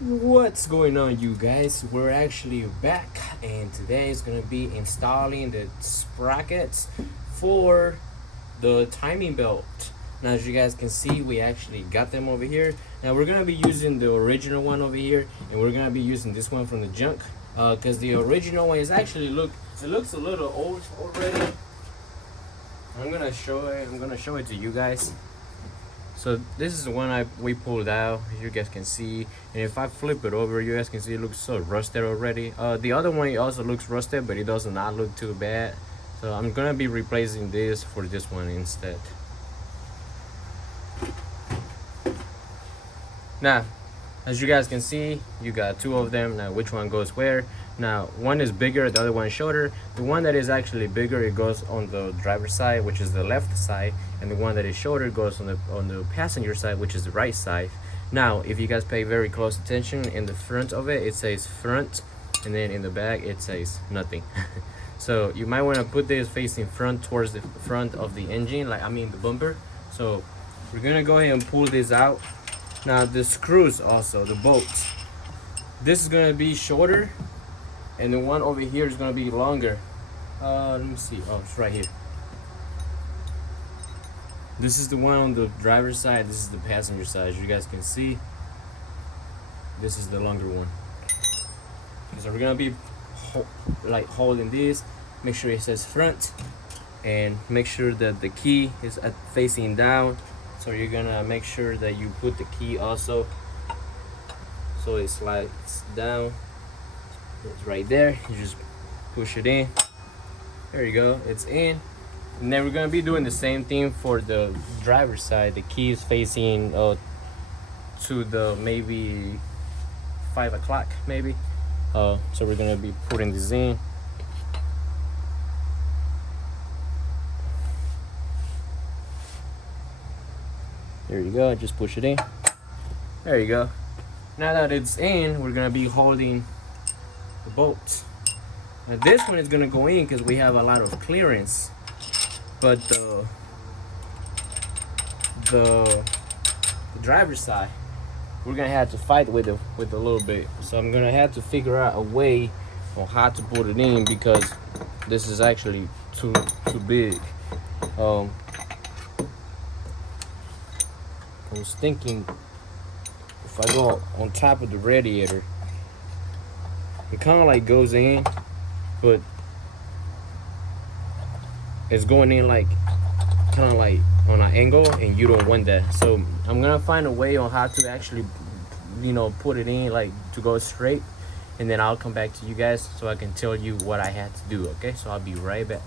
What's going on, you guys? We're actually back, and today is gonna be installing the sprockets for the timing belt. Now, as you guys can see, we actually got them over here. Now we're gonna be using the original one over here, and we're gonna be using this one from the junk, because the original one is actually it looks a little old already. I'm gonna show it to you guys. So this is the one we pulled out, as you guys can see, and if I flip it over, you guys can see it looks so rusted already. The other one also looks rusted, but it does not look too bad. So I'm gonna be replacing this for this one instead. Now, as you guys can see, you got two of them. Now, which one goes where? Now, one is bigger, the other one is shorter. The one that is actually bigger, it goes on the driver's side, which is the left side, and the one that is shorter goes on the passenger side, which is the right side. Now, if you guys pay very close attention, in the front of it says front, and then in the back it says nothing. So you might want to put this facing front towards the front of the engine, the bumper. So we're gonna go ahead and pull this out. Now the screws, also the bolts, this is gonna be shorter, and the one over here is gonna be longer. Let me see. Oh, it's right here. This is the one on the driver's side, this is the passenger side. As you guys can see, this is the longer one. So we're gonna be holding this. Make sure it says front, and make sure that the key is facing down. So you're gonna make sure that you put the key also, so it slides down. It's right there. You just push it in. There you go, it's in. And then we're gonna be doing the same thing for the driver's side. The key is facing to the maybe 5 o'clock maybe. So we're gonna be putting this in. There you go, just push it in. There you go. Now that it's in, we're gonna be holding the bolts. Now this one is gonna go in because we have a lot of clearance, but the driver's side, we're gonna have to fight with it a little bit. So I'm gonna have to figure out a way on how to put it in, because this is actually too big. I was thinking if I go on top of the radiator, it kind of like goes in, but it's going in like kind of like on an angle, and you don't want that. So I'm gonna find a way on how to actually, put it in like to go straight, and then I'll come back to you guys so I can tell you what I had to do. Okay, so I'll be right back.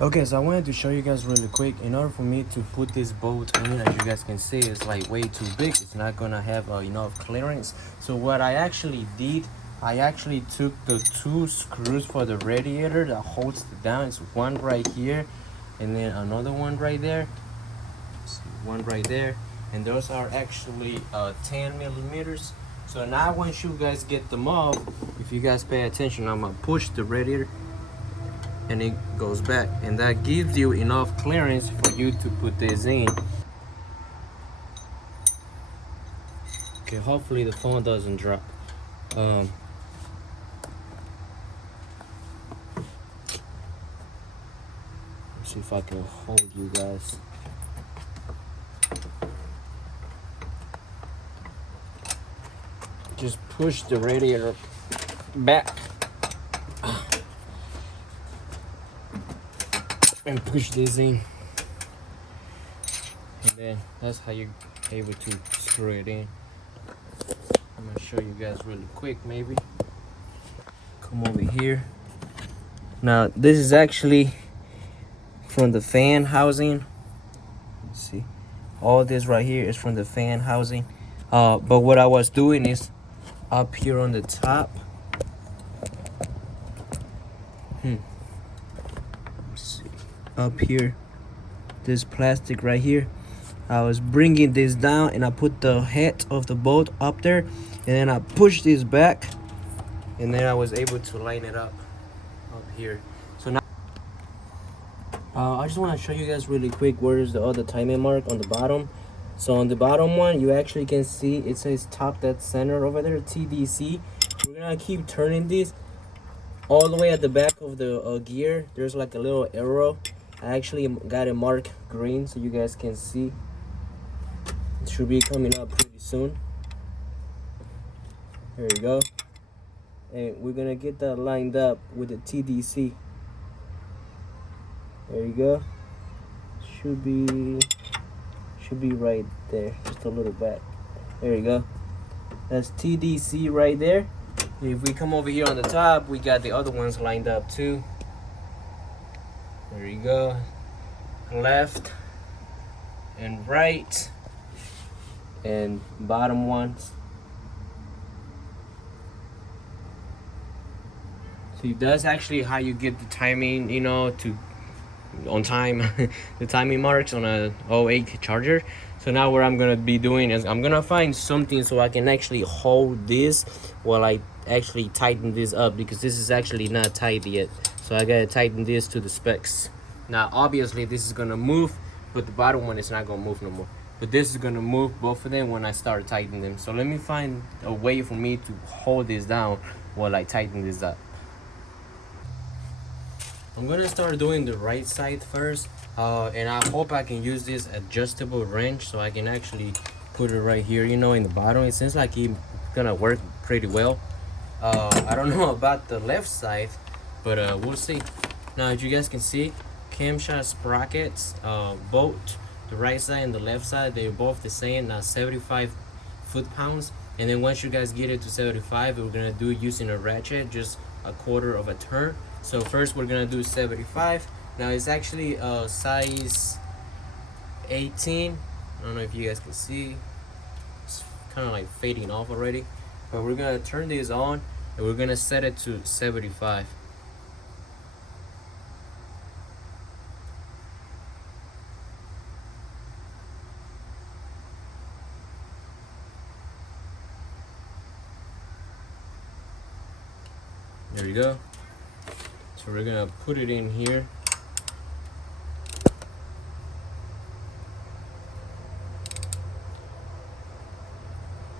Okay, so I wanted to show you guys really quick. In order for me to put this bolt in, as you guys can see, it's like way too big. It's not gonna have enough clearance. So what I actually did, I actually took the two screws for the radiator that holds it down. It's one right here, and then another one right there. One right there, and those are actually 10 millimeters. So now once you guys get them off, if you guys pay attention, I'm gonna push the radiator, and it goes back, and that gives you enough clearance for you to put this in. Okay, hopefully the phone doesn't drop. Let's see if I can hold you guys. Just push the radiator back and push this in, and then that's how you're able to screw it in. I'm gonna show you guys really quick. Maybe come over here. Now this is actually from the fan housing. Let's see, all this right here is from the fan housing, but what I was doing is up here on the top. Up here, this plastic right here, I was bringing this down, and I put the head of the bolt up there, and then I pushed this back, and then I was able to line it up here. So now I just want to show you guys really quick where is the other timing mark on the bottom. So on the bottom one, you actually can see it says top dead center over there, TDC. We're gonna keep turning this all the way at the back of the gear. There's like a little arrow. I actually got it marked green so you guys can see. It should be coming up pretty soon. There you go. And we're gonna get that lined up with the TDC. There you go. Should be right there, just a little back. There you go. That's TDC right there. If we come over here on the top, we got the other ones lined up too. There you go. Left and right and bottom ones. So that's actually how you get the timing, you know, to on time, the timing marks on a 08 charger. So now what I'm gonna be doing is I'm gonna find something so I can actually hold this while I actually tighten this up, because this is actually not tight yet. So I gotta tighten this to the specs. Now obviously this is gonna move, but the bottom one is not gonna move no more. But this is gonna move, both of them, when I start tightening them. So let me find a way for me to hold this down while I tighten this up. I'm gonna start doing the right side first, and I hope I can use this adjustable wrench so I can actually put it right here, you know, in the bottom. It seems like it's gonna work pretty well. I don't know about the left side, but we'll see. Now, as you guys can see, camshaft sprockets, both the right side and the left side, they're both the same, 75 foot-pounds. And then once you guys get it to 75, we're gonna do it using a ratchet, just a quarter of a turn. So first we're gonna do 75. Now it's actually size 18. I don't know if you guys can see. It's kind of like fading off already. But we're gonna turn this on and we're gonna set it to 75. There you go. So we're gonna put it in here.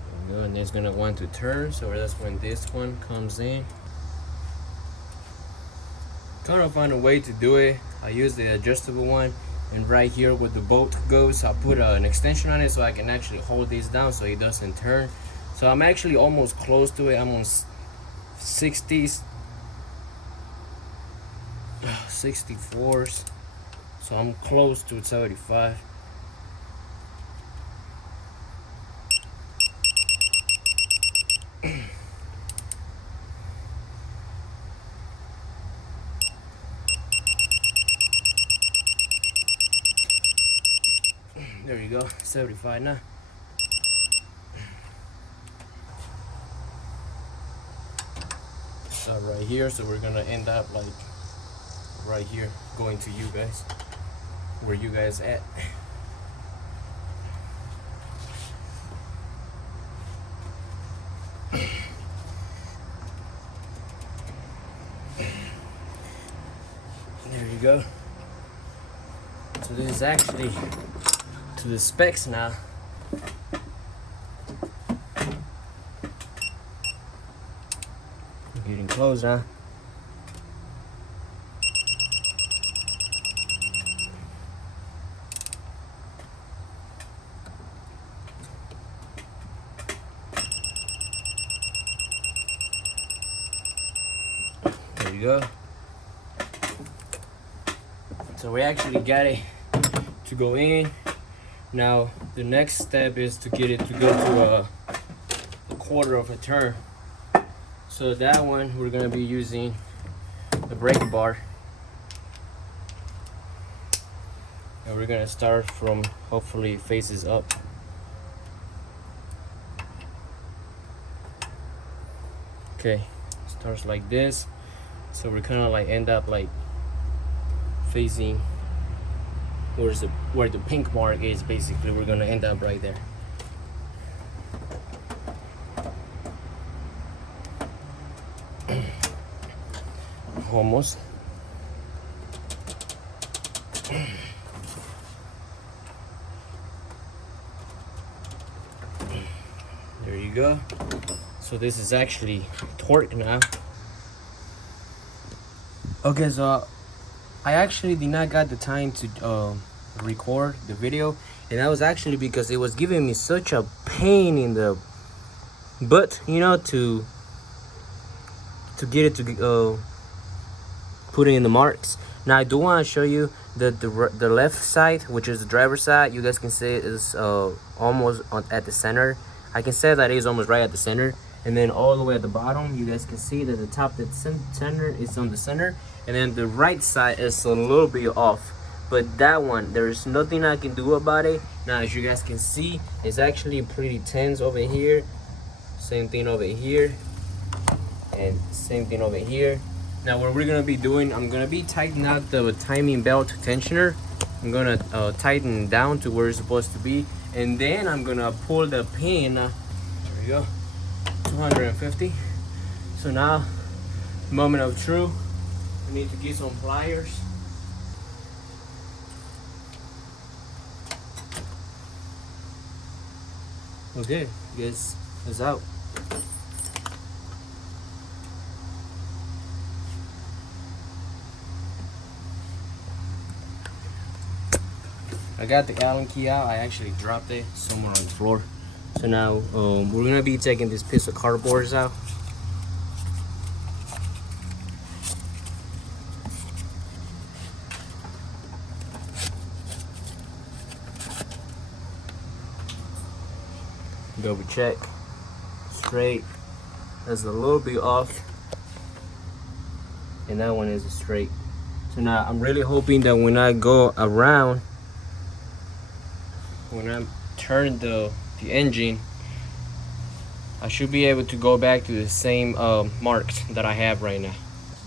There you go, and it's gonna want to turn, so that's when this one comes in. Trying to find a way to do it. I use the adjustable one, and right here where the bolt goes, I put an extension on it so I can actually hold this down so it doesn't turn. So I'm actually almost close to it. I'm on 64s, so I'm close to 75. There you go, 75 now. Right here, so we're gonna end up like right here, going to you guys, where you guys at. There you go. So this is actually to the specs now. Getting close, huh? There you go. So we actually got it to go in. Now the next step is to get it to go to a quarter of a turn. So that one we're gonna be using the brake bar, and we're gonna start from, hopefully it faces up. Okay, starts like this, so we're kind of like end up like facing where the pink mark is. Basically we're gonna end up right there. Almost. There you go. So this is actually torque now. Okay, so I actually did not got the time to record the video, and that was actually because it was giving me such a pain in the butt, you know, to get it to put it in the marks. Now I do want to show you that the left side, which is the driver's side, you guys can see it is almost at the center. I can say that it is almost right at the center, and then all the way at the bottom you guys can see that the top that center is on the center, and then the right side is a little bit off. But that one, there's nothing I can do about it. Now as you guys can see, it's actually pretty tense over here, same thing over here, and same thing over here. Now what we're gonna be doing, I'm gonna be tightening out the timing belt tensioner. I'm gonna tighten down to where it's supposed to be, and then I'm gonna pull the pin. There we go, 250. So now, moment of truth. We need to get some pliers. Okay, guys, it's out. I got the Allen key out. I actually dropped it somewhere on the floor. So now we're gonna be taking this piece of cardboard out. Double check. Straight. That's a little bit off. And that one is straight. So now I'm really hoping that when I go around, when I turn the engine, I should be able to go back to the same marks that I have right now.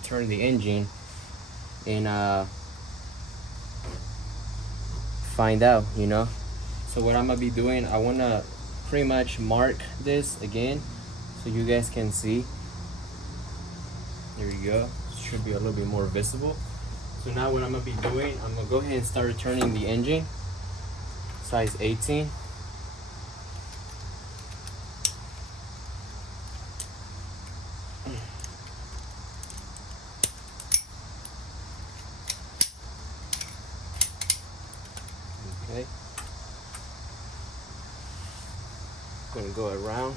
Turn the engine and find out, you know. So what I'm gonna be doing, I wanna pretty much mark this again so you guys can see. There you go. Should be a little bit more visible. So now what I'm gonna be doing, I'm gonna go ahead and start turning the engine. Size 18. Okay. Gonna go around.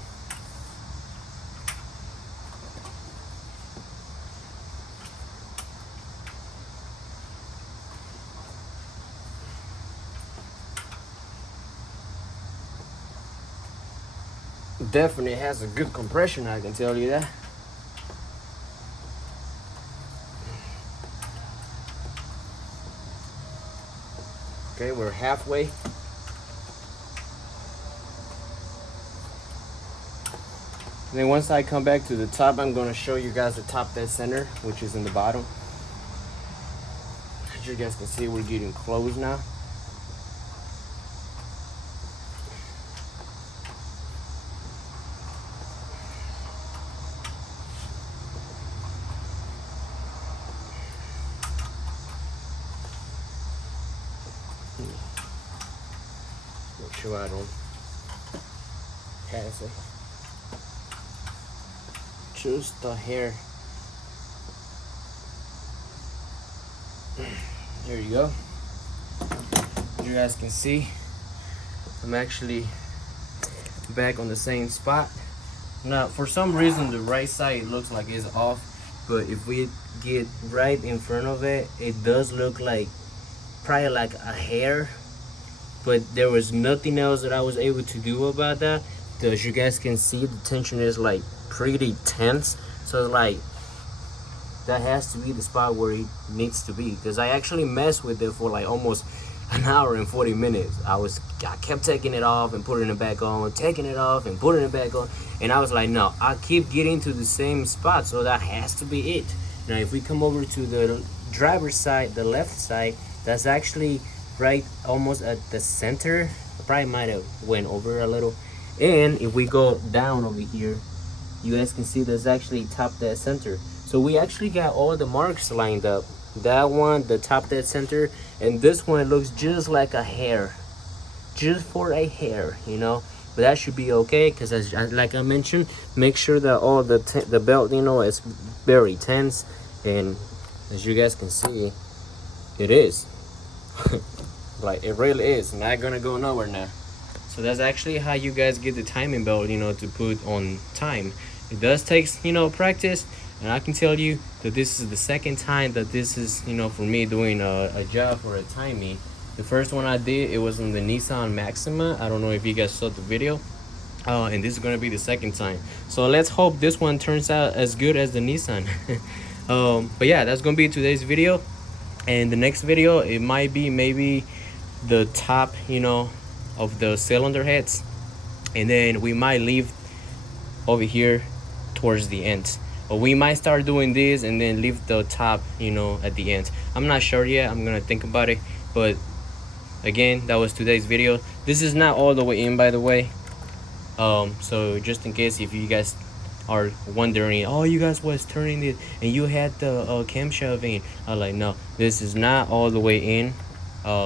Definitely has a good compression, I can tell you that. Okay, we're halfway. And then once I come back to the top, I'm going to show you guys the top dead center, which is in the bottom. As you guys can see, we're getting close now. Make sure I don't pass it. Just the hair. There you go. As you guys can see, I'm actually back on the same spot. Now, for some reason, the right side looks like it's off, but if we get right in front of it, it does look like probably like a hair. But there was nothing else that I was able to do about that. As you guys can see, the tension is like pretty tense. So like that has to be the spot where it needs to be, because I actually messed with it for like almost an hour and 40 minutes. I kept taking it off and putting it back on, taking it off and putting it back on, and I was like, no, I keep getting to the same spot, so that has to be it. Now if we come over to the driver's side, the left side, that's actually right almost at the center. I probably might have went over a little. And if we go down over here, you guys can see there's actually top dead center. So we actually got all the marks lined up. That one, the top dead center, and this one, it looks just like a hair, just for a hair, you know. but that should be okay, because like I mentioned, make sure that all the belt, you know, is very tense, and as you guys can see, it is. Like, it really is not gonna go nowhere now. So that's actually how you guys get the timing belt, you know, to put on time. It does take, you know, practice, and I can tell you that this is the second time that this is, you know, for me doing a job for a timing. The first one I did, it was on the Nissan Maxima. I don't know if you guys saw the video. And this is gonna be the second time. So let's hope this one turns out as good as the Nissan. But yeah, that's gonna be today's video. And the next video, it might be maybe the top, you know, of the cylinder heads, and then we might leave over here towards the end, but we might start doing this and then leave the top, you know, at the end. I'm not sure yet. I'm gonna think about it. But again, that was today's video. This is not all the way in, by the way. So just in case if you guys are wondering, oh, you guys was turning it and you had the camshaft in, I'm like, no, this is not all the way in.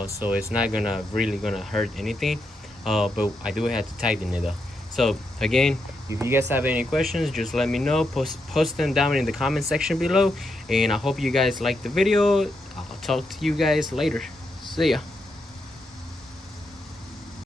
So it's not really gonna hurt anything, but I do have to tighten it up. So again, if you guys have any questions, just let me know. Post them down in the comment section below, and I hope you guys like the video. I'll talk to you guys later. See ya.